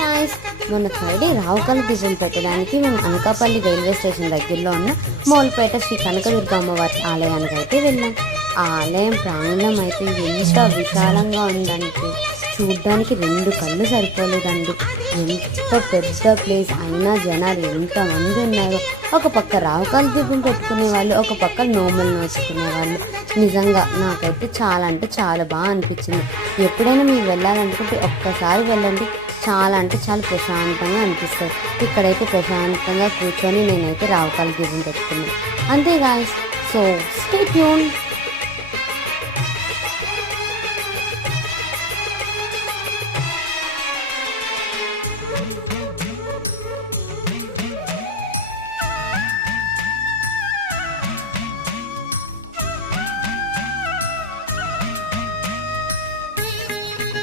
Nice. మొన్న Friday రావుకాల దీపం పెట్టడానికి మేము అనకాపల్లి రైల్వే స్టేషన్ దగ్గరలో ఉన్న మోల్పేట శ్రీ కనకదుర్గ అమ్మవారి ఆలయానికి అయితే వెళ్ళాం. ఆ ఆలయం ప్రాంగణం అయితే ఎంత విశాలంగా ఉందంటే చూడ్డానికి 2 కళ్ళు సరిపోలేదండి. ఎంత పెద్ద ప్లేస్ అయినా జనాలు ఎంతమంది ఉన్నారో. ఒక పక్క రావుకాల దీపం పెట్టుకునే వాళ్ళు, ఒక పక్క నోములు నోచుకునే వాళ్ళు. నిజంగా నాకైతే చాలా అంటే చాలా బాగా అనిపించింది. ఎప్పుడైనా మీరు వెళ్ళాలనుకుంటే ఒక్కసారి వెళ్ళండి. చాలా అంటే చాలా ప్రశాంతంగా అనిపిస్తుంది. ఇక్కడైతే ప్రశాంతంగా కూర్చొని నేనైతే రావుకాల దీపం పెట్టుకున్నాను. అంతే గాయ్స్. So stay tune.